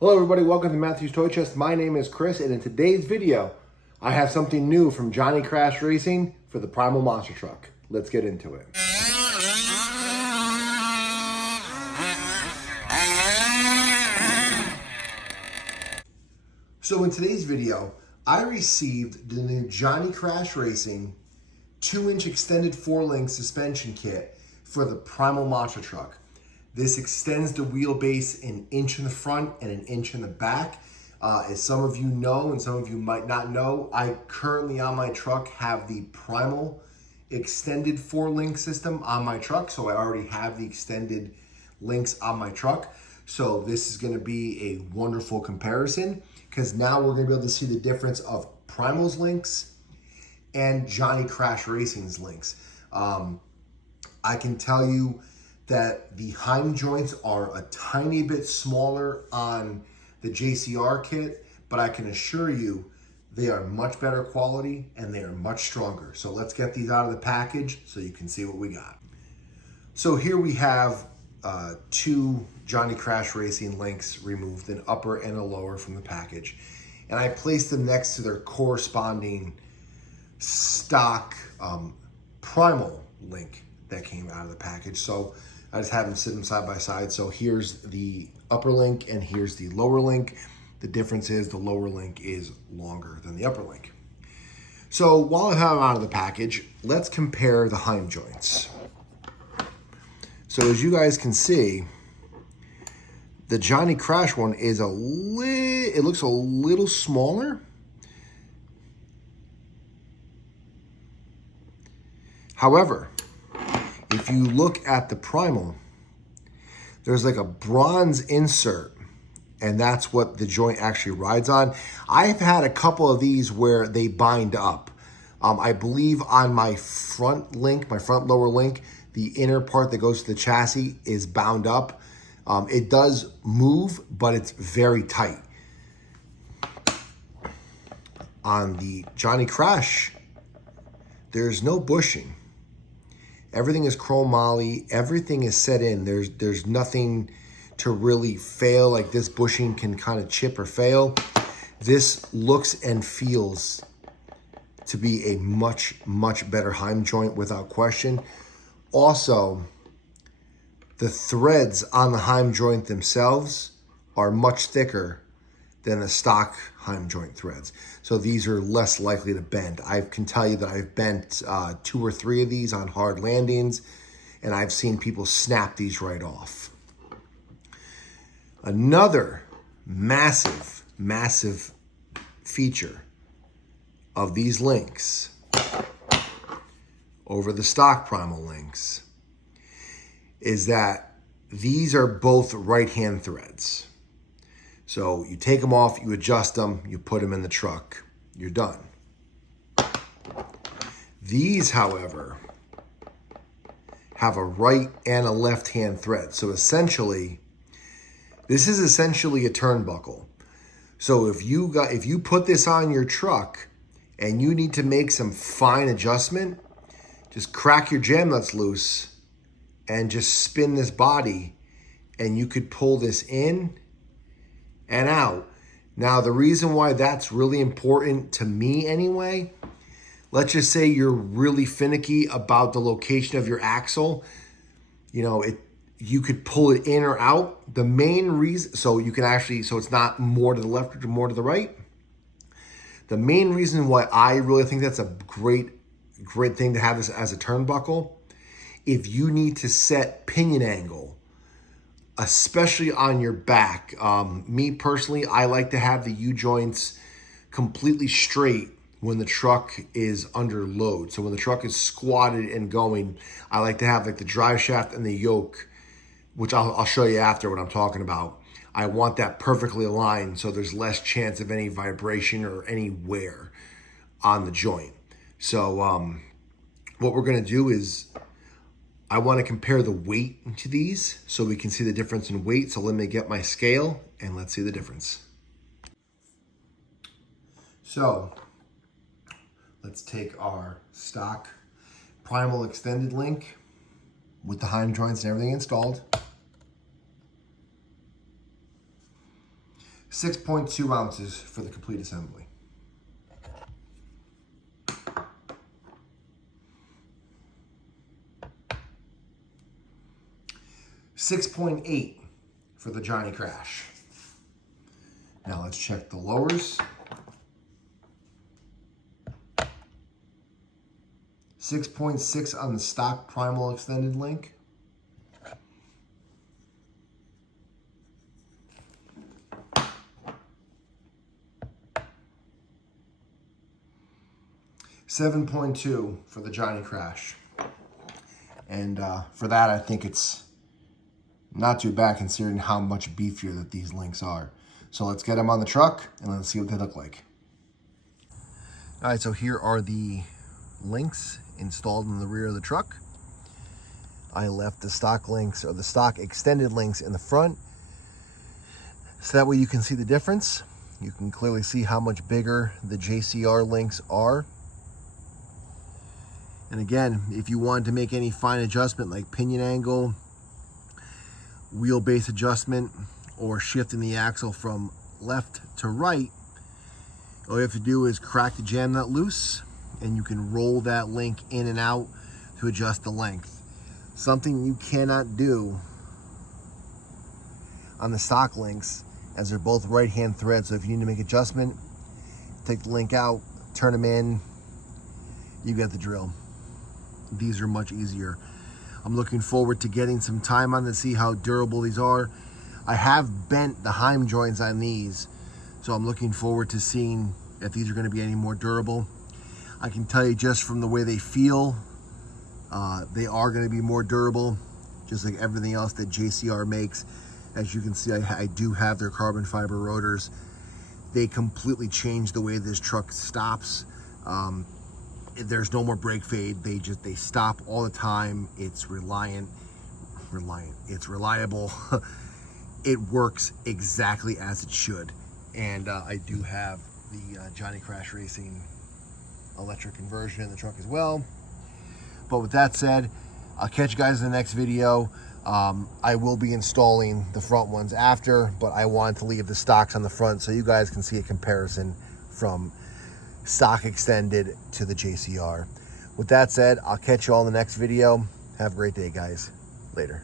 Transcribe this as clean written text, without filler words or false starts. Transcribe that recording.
Hello everybody, welcome to Matthew's Toy Chest. My name is Chris, and in today's video, I have something new from Johnny Crash Racing for the Primal Monster Truck. Let's get into it. So in today's video, I received the new Johnny Crash Racing 2-inch extended 4-link suspension kit for the Primal Monster Truck. This extends the wheelbase an inch in the front and an inch in the back. As some of you know and some of you might not know, I currently on my truck have the Primal extended 4-link system on my truck. So I already have the extended links on my truck. So this is going to be a wonderful comparison because now we're going to be able to see the difference of Primal's links and Johnny Crash Racing's links. I can tell you that the Heim joints are a tiny bit smaller on the JCR kit, but I can assure you they are much better quality and they are much stronger. So let's get these out of the package so you can see what we got. So here we have two Johnny Crash Racing links removed, an upper and a lower from the package. And I placed them next to their corresponding stock Primal link that came out of the package. So I just have them sit them side by side. So here's the upper link and here's the lower link. The difference is the lower link is longer than the upper link. So while I have them out of the package, let's compare the Heim joints. So as you guys can see, the Johnny Crash one is it looks a little smaller. However, if you look at the Primal, there's like a bronze insert, and that's what the joint actually rides on. I've had a couple of these where they bind up. I believe on my front link, my front lower link, the inner part that goes to the chassis is bound up. It does move, but it's very tight. On the Johnny Crash, there's no bushing. Everything is chrome moly. Everything is set in. There's nothing to really fail. Like this bushing can kind of chip or fail. This looks and feels to be a much, much better Heim joint without question. Also, the threads on the Heim joint themselves are much thicker than the stock Heim joint threads. So these are less likely to bend. I can tell you that I've bent 2 or 3 of these on hard landings, and I've seen people snap these right off. Another massive, massive feature of these links over the stock Primal links is that these are both right-hand threads. So you take them off, you adjust them, you put them in the truck, you're done. These, however, have a right and a left-hand thread. So essentially, this is essentially a turnbuckle. So if you put this on your truck and you need to make some fine adjustment, just crack your jam nuts loose and just spin this body and you could pull this in and out. Now, the reason why that's really important to me anyway, let's just say you're really finicky about the location of your axle. You know, you could pull it in or out. The main reason, so it's not more to the left or more to the right. The main reason why I really think that's a great thing to have this as a turnbuckle, if you need to set pinion angle, especially on your back. Me personally, I like to have the U-joints completely straight when the truck is under load. So when the truck is squatted and going, I like to have like the drive shaft and the yoke, which I'll show you after what I'm talking about. I want that perfectly aligned so there's less chance of any vibration or any wear on the joint. So what we're gonna do is I want to compare the weight to these so we can see the difference in weight. So let me get my scale and let's see the difference. So let's take our stock Primal extended link with the Heim joints and everything installed. 6.2 ounces for the complete assembly. $6.8 for the Johnny Crash. Now let's check the lowers. 6.6 on the stock Primal extended link. $7.2 for the Johnny Crash. And for that, I think it's not too bad considering how much beefier that these links are. So let's get them on the truck and let's see what they look like. All right, so here are the links installed in the rear of the truck. I left the stock links, or the stock extended links, in the front, so that way you can see the difference. You can clearly see how much bigger the JCR links are. And again, if you wanted to make any fine adjustment like pinion angle, wheelbase adjustment, or shifting the axle from left to right, all you have to do is crack the jam nut loose and you can roll that link in and out to adjust the length. Something you cannot do on the stock links, as they're both right hand threads. So if you need to make adjustment, take the link out, turn them in, you get the drill. These are much easier. I'm looking forward to getting some time on to see how durable these are. I have bent the heim joints on these, so I'm looking forward to seeing if these are going to be any more durable. I can tell you just from the way they feel, they are going to be more durable, just like everything else that JCR makes. As you can see, I do have their carbon fiber rotors. They completely change the way this truck stops. There's no more brake fade. They stop all the time. It's it's reliable. It works exactly as it should. And I do have the Johnny Crash Racing electric conversion in the truck as well. But with that said, I'll catch you guys in the next video. I will be installing the front ones after, but I wanted to leave the stocks on the front so you guys can see a comparison from stock extended to the JCR. With that said, I'll catch you all in the next video. Have a great day, guys. Later.